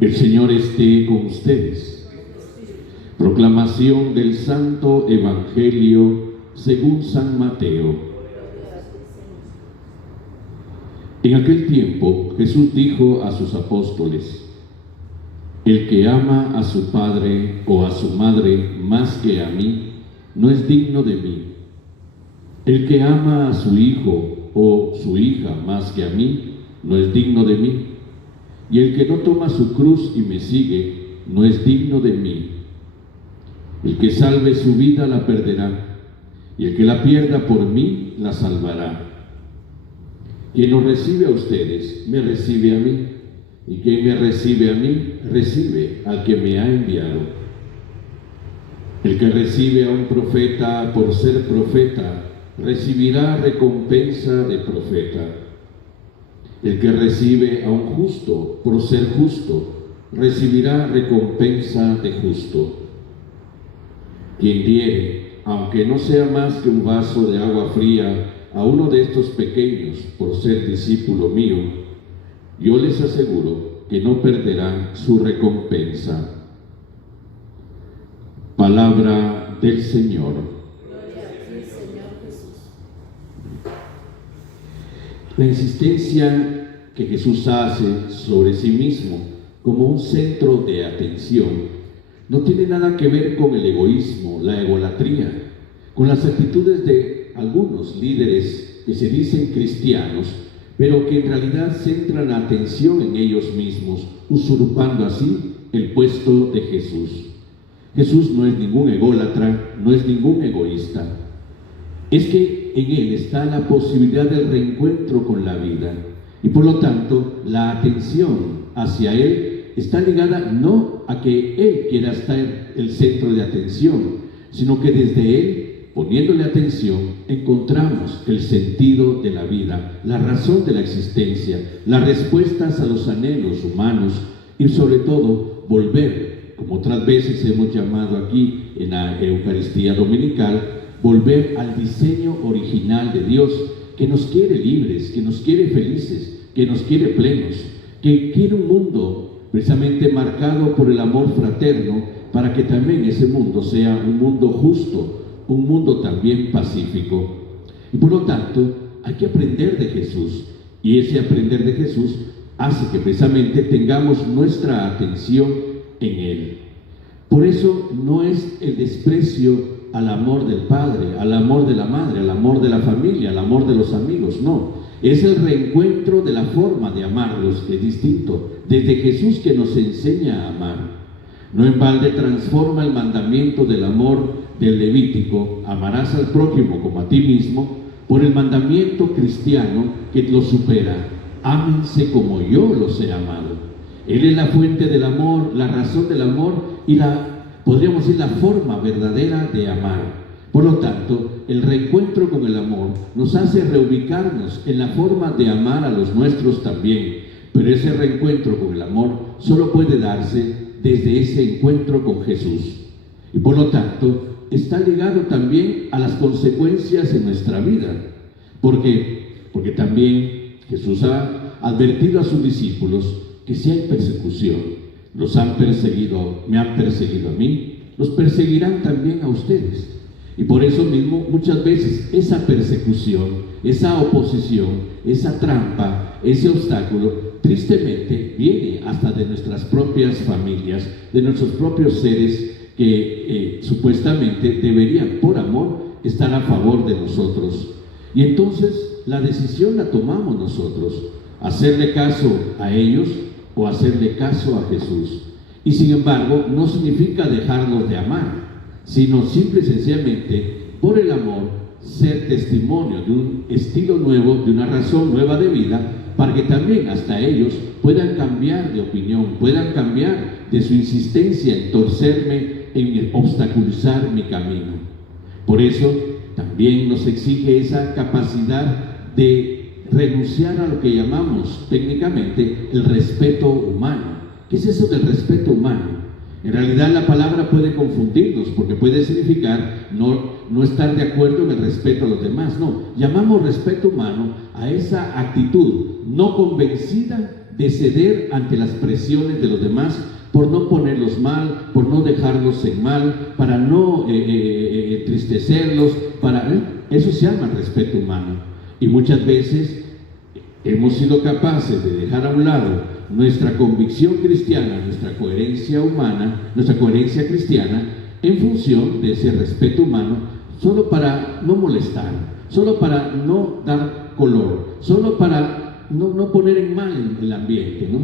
El Señor esté con ustedes. Proclamación del Santo Evangelio según San Mateo. En aquel tiempo Jesús dijo a sus apóstoles: el que ama a su padre o a su madre más que a mí, no es digno de mí. El que ama a su hijo o su hija más que a mí, no es digno de mí. Y el que no toma su cruz y me sigue, no es digno de mí. El que salve su vida la perderá, y el que la pierda por mí la salvará. Quien los recibe a ustedes, me recibe a mí, y quien me recibe a mí, recibe al que me ha enviado. El que recibe a un profeta por ser profeta, recibirá recompensa de profeta. El que recibe a un justo por ser justo, recibirá recompensa de justo. Quien diere, aunque no sea más que un vaso de agua fría, a uno de estos pequeños por ser discípulo mío, yo les aseguro que no perderán su recompensa. Palabra del Señor. Gloria a ti, Señor Jesús. La insistencia que Jesús hace sobre sí mismo como un centro de atención no tiene nada que ver con el egoísmo, la egolatría, con las actitudes de algunos líderes que se dicen cristianos, pero que en realidad centran la atención en ellos mismos, usurpando así el puesto de Jesús. Jesús no es ningún ególatra, no es ningún egoísta. Es que en Él está la posibilidad del reencuentro con la vida, y por lo tanto la atención hacia Él está ligada no a que Él quiera estar el centro de atención, sino que desde Él, poniéndole atención, encontramos el sentido de la vida, la razón de la existencia, las respuestas a los anhelos humanos y sobre todo volver, como otras veces hemos llamado aquí en la Eucaristía Dominical, volver al diseño original de Dios, que nos quiere libres, que nos quiere felices, que nos quiere plenos, que quiere un mundo precisamente marcado por el amor fraterno, para que también ese mundo sea un mundo justo, un mundo también pacífico. Y por lo tanto, hay que aprender de Jesús, y ese aprender de Jesús hace que precisamente tengamos nuestra atención en Él. Por eso no es el desprecio al amor del Padre, al amor de la Madre, al amor de la familia, al amor de los amigos, no. Es el reencuentro de la forma de amarlos, que es distinto, desde Jesús que nos enseña a amar. No en balde transforma el mandamiento del amor del Levítico, amarás al prójimo como a ti mismo, por el mandamiento cristiano que lo supera, ámense como yo los he amado. Él es la fuente del amor, la razón del amor y podríamos decir, la forma verdadera de amar. Por lo tanto, el reencuentro con el amor nos hace reubicarnos en la forma de amar a los nuestros también, pero ese reencuentro con el amor solo puede darse desde ese encuentro con Jesús. Y por lo tanto, está ligado también a las consecuencias en nuestra vida. ¿Por qué? Porque también Jesús ha advertido a sus discípulos que si hay persecución, los han perseguido, me han perseguido a mí, los perseguirán también a ustedes. Y por eso mismo muchas veces esa persecución, esa oposición, esa trampa, ese obstáculo, tristemente viene hasta de nuestras propias familias, de nuestros propios seres que supuestamente deberían, por amor, estar a favor de nosotros. Y entonces la decisión la tomamos nosotros, hacerle caso a ellos o hacerle caso a Jesús. Y sin embargo, no significa dejarlos de amar, sino simple y sencillamente, por el amor, ser testimonio de un estilo nuevo, de una razón nueva de vida, para que también hasta ellos puedan cambiar de opinión, puedan cambiar de su insistencia en torcerme, en obstaculizar mi camino. Por eso también nos exige esa capacidad de renunciar a lo que llamamos técnicamente el respeto humano. ¿Qué es eso del respeto humano? En realidad la palabra puede confundirnos, porque puede significar no estar de acuerdo en el respeto a los demás. No, llamamos respeto humano a esa actitud no convencida de ceder ante las presiones de los demás, por no ponerlos mal, por no dejarlos en mal, para no entristecerlos, eso se llama respeto humano. Y muchas veces hemos sido capaces de dejar a un lado nuestra convicción cristiana, nuestra coherencia humana, nuestra coherencia cristiana, en función de ese respeto humano, solo para no molestar, solo para no dar color, solo para no poner en mal el ambiente, ¿no?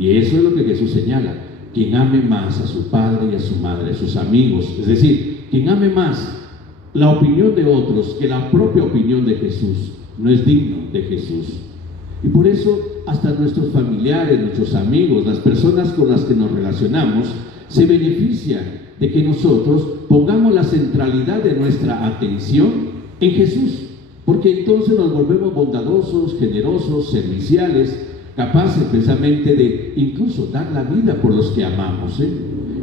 Y eso es lo que Jesús señala: quien ame más a su padre y a su madre, a sus amigos, es decir, quien ame más la opinión de otros que la propia opinión de Jesús, no es digno de Jesús. Y por eso hasta nuestros familiares, nuestros amigos, las personas con las que nos relacionamos, se benefician de que nosotros pongamos la centralidad de nuestra atención en Jesús, porque entonces nos volvemos bondadosos, generosos, serviciales, capaces precisamente de incluso dar la vida por los que amamos,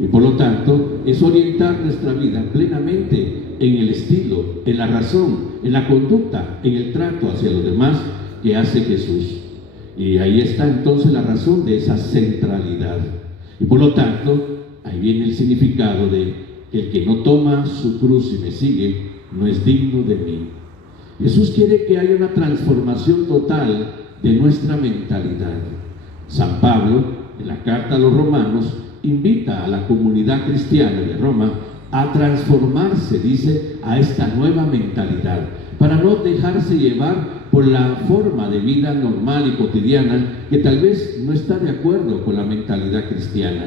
Y por lo tanto es orientar nuestra vida plenamente en el estilo, en la razón, en la conducta, en el trato hacia los demás que hace Jesús. Y ahí está entonces la razón de esa centralidad. Y por lo tanto, ahí viene el significado de que el que no toma su cruz y me sigue, no es digno de mí. Jesús quiere que haya una transformación total de nuestra mentalidad. San Pablo, en la carta a los romanos, invita a la comunidad cristiana de Roma a transformarse, dice, a esta nueva mentalidad, para no dejarse llevar por la forma de vida normal y cotidiana que tal vez no está de acuerdo con la mentalidad cristiana.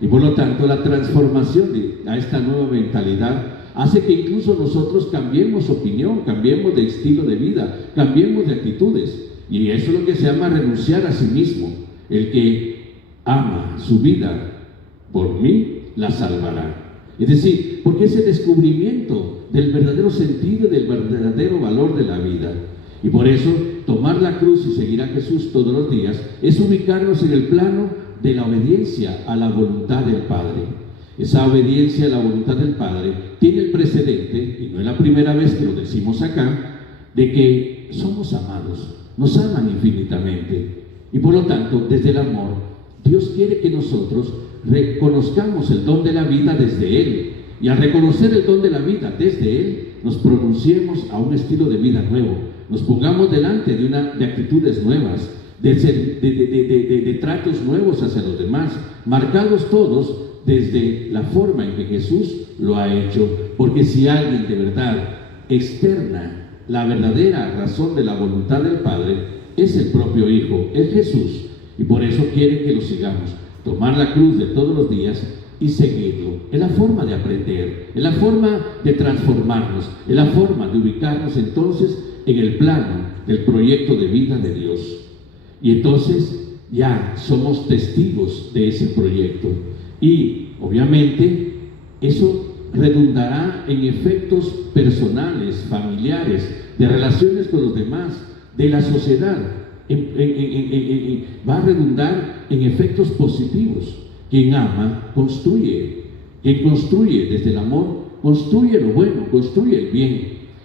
Y por lo tanto la transformación a esta nueva mentalidad hace que incluso nosotros cambiemos opinión, cambiemos de estilo de vida, cambiemos de actitudes. Y eso es lo que se llama renunciar a sí mismo. El que ama su vida por mí, la salvará. Es decir, porque es el descubrimiento del verdadero sentido y del verdadero valor de la vida. Y por eso, tomar la cruz y seguir a Jesús todos los días es ubicarnos en el plano de la obediencia a la voluntad del Padre. Esa obediencia a la voluntad del Padre tiene el precedente, y no es la primera vez que lo decimos acá, de que somos amados, nos aman infinitamente. Y por lo tanto, desde el amor, Dios quiere que nosotros reconozcamos el don de la vida desde Él. Y al reconocer el don de la vida desde Él, nos pronunciemos a un estilo de vida nuevo, nos pongamos delante de actitudes nuevas, de tratos nuevos hacia los demás, marcados todos desde la forma en que Jesús lo ha hecho. Porque si alguien de verdad externa la verdadera razón de la voluntad del Padre, es el propio Hijo, es Jesús. Y por eso quiere que lo sigamos, tomar la cruz de todos los días y seguirlo. Es la forma de aprender, es la forma de transformarnos, es la forma de ubicarnos entonces en el plano del proyecto de vida de Dios. Y entonces ya somos testigos de ese proyecto. Y obviamente eso redundará en efectos personales, familiares, de relaciones con los demás, de la sociedad. Va a redundar en efectos positivos. Quien ama, construye. Quien construye desde el amor, construye lo bueno, construye el bien.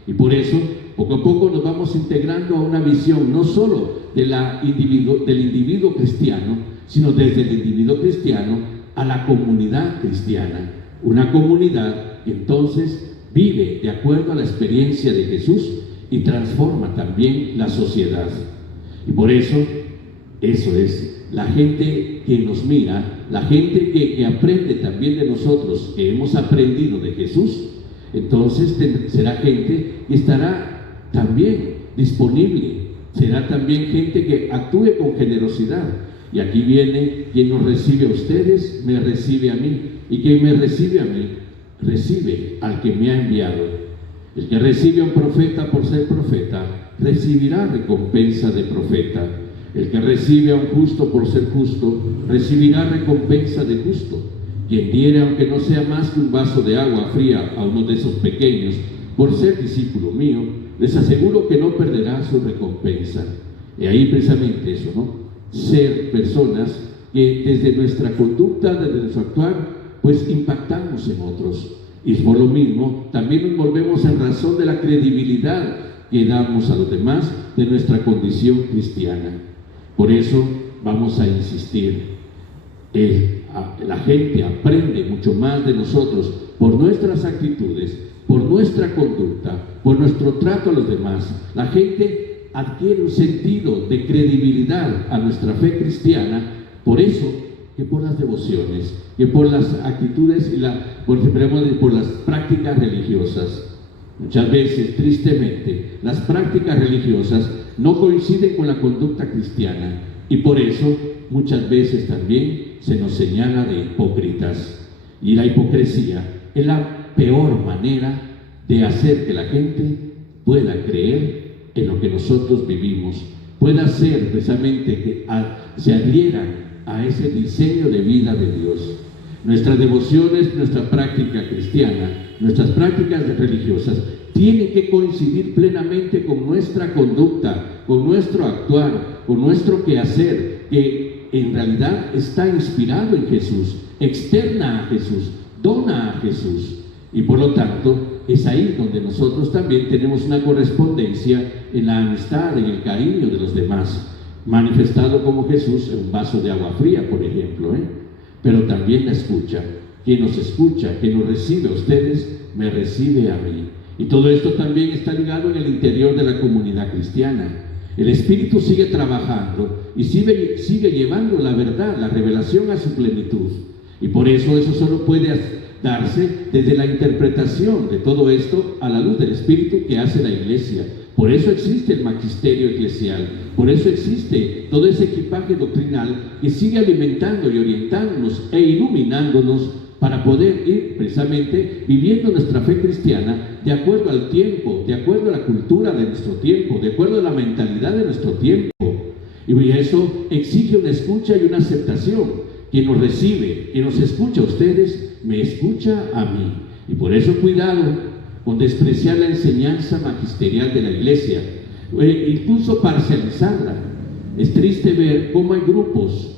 Y por eso, poco a poco nos vamos integrando a una visión no solo del individuo cristiano, sino desde el individuo cristiano a la comunidad cristiana. Una comunidad que entonces vive de acuerdo a la experiencia de Jesús y transforma también la sociedad. Y por eso es la gente que nos mira, la gente que aprende también de nosotros, que hemos aprendido de Jesús, entonces será gente que estará también disponible, será también gente que actúe con generosidad. Y aquí viene: quien nos recibe a ustedes, me recibe a mí, y quien me recibe a mí, recibe al que me ha enviado. El que recibe a un profeta por ser profeta, recibirá recompensa de profeta. El que recibe a un justo por ser justo, recibirá recompensa de justo. Quien diere, aunque no sea más que un vaso de agua fría a uno de esos pequeños, por ser discípulo mío, les aseguro que no perderá su recompensa. Y ahí precisamente eso, ¿no? Ser personas que desde nuestra conducta, desde nuestro actuar, pues impactamos en otros. Y por lo mismo, también nos volvemos en razón de la credibilidad que damos a los demás de nuestra condición cristiana. Por eso, vamos a insistir. La gente aprende mucho más de nosotros por nuestras actitudes, por nuestra conducta, por nuestro trato a los demás. La gente adquiere un sentido de credibilidad a nuestra fe cristiana, por eso que por las devociones, que por las actitudes y por las prácticas religiosas. Muchas veces, tristemente, las prácticas religiosas no coinciden con la conducta cristiana y por eso muchas veces también se nos señala de hipócritas. Y la hipocresía es la peor manera de hacer que la gente pueda creer en lo que nosotros vivimos, pueda hacer precisamente que se adhieran a ese diseño de vida de Dios. Nuestras devociones, nuestra práctica cristiana, nuestras prácticas religiosas tienen que coincidir plenamente con nuestra conducta, con nuestro actuar, con nuestro quehacer, que en realidad está inspirado en Jesús, externa a Jesús, dona a Jesús. Y por lo tanto, es ahí donde nosotros también tenemos una correspondencia en la amistad, en el cariño de los demás, manifestado como Jesús en un vaso de agua fría, por ejemplo, pero también la escucha. Quien nos escucha, quien nos recibe a ustedes, me recibe a mí. Y todo esto también está ligado en el interior de la comunidad cristiana. El Espíritu sigue trabajando y sigue llevando la verdad, la revelación a su plenitud. Y por eso solo puede darse desde la interpretación de todo esto a la luz del Espíritu que hace la Iglesia. Por eso existe el magisterio eclesial, por eso existe todo ese equipaje doctrinal que sigue alimentando y orientándonos e iluminándonos para poder ir precisamente viviendo nuestra fe cristiana de acuerdo al tiempo, de acuerdo a la cultura de nuestro tiempo, de acuerdo a la mentalidad de nuestro tiempo. Y eso exige una escucha y una aceptación. Quien nos recibe, quien nos escucha a ustedes, me escucha a mí. Y por eso cuidado con despreciar la enseñanza magisterial de la Iglesia, incluso parcializarla. Es triste ver cómo hay grupos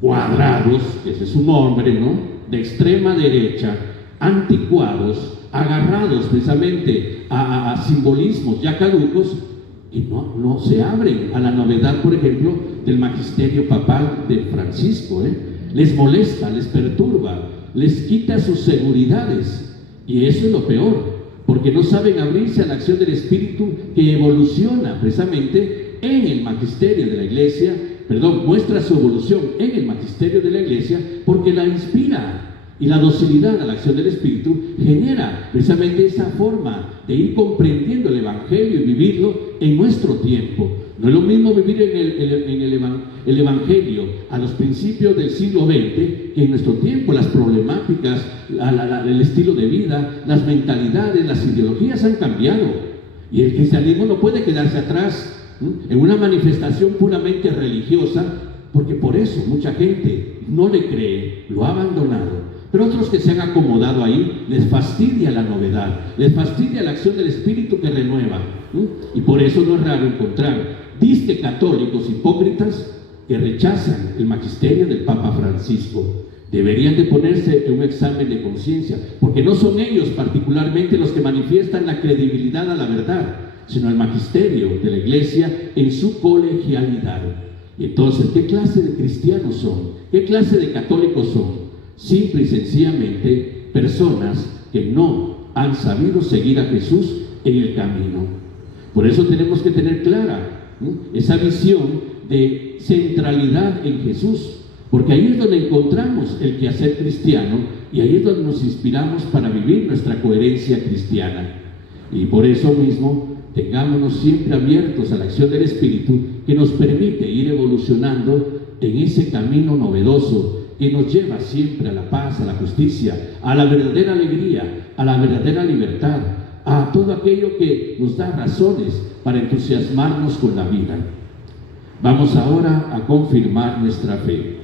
cuadrados, que ese es su nombre, ¿no?, de extrema derecha, anticuados, agarrados precisamente a simbolismos ya caducos, y no se abren a la novedad, por ejemplo, del magisterio papal de Francisco. Les molesta, les perturba, les quita sus seguridades, y eso es lo peor, porque no saben abrirse a la acción del Espíritu que evoluciona precisamente en el magisterio de la Iglesia, muestra su evolución en el magisterio de la Iglesia, porque la inspira. Y la docilidad a la acción del Espíritu genera precisamente esa forma de ir comprendiendo el Evangelio y vivirlo en nuestro tiempo. No es lo mismo vivir en el Evangelio a los principios del siglo XX que en nuestro tiempo. Las problemáticas, el estilo de vida, las mentalidades, las ideologías han cambiado. Y el cristianismo no puede quedarse atrás en una manifestación puramente religiosa, porque por eso mucha gente no le cree, lo ha abandonado. Pero otros que se han acomodado ahí, les fastidia la novedad, les fastidia la acción del Espíritu que renueva. Y por eso no es raro encontrar disque católicos hipócritas que rechazan el magisterio del Papa Francisco. Deberían de ponerse en un examen de conciencia, porque no son ellos particularmente los que manifiestan la credibilidad a la verdad, sino el magisterio de la Iglesia en su colegialidad. Y entonces, ¿qué clase de cristianos son? ¿Qué clase de católicos son? Simple y sencillamente personas que no han sabido seguir a Jesús en el camino. Por eso tenemos que tener clara esa visión de centralidad en Jesús, porque ahí es donde encontramos el quehacer cristiano y ahí es donde nos inspiramos para vivir nuestra coherencia cristiana. Y por eso mismo, tengámonos siempre abiertos a la acción del Espíritu que nos permite ir evolucionando en ese camino novedoso que nos lleva siempre a la paz, a la justicia, a la verdadera alegría, a la verdadera libertad, a todo aquello que nos da razones para entusiasmarnos con la vida. Vamos ahora a confirmar nuestra fe.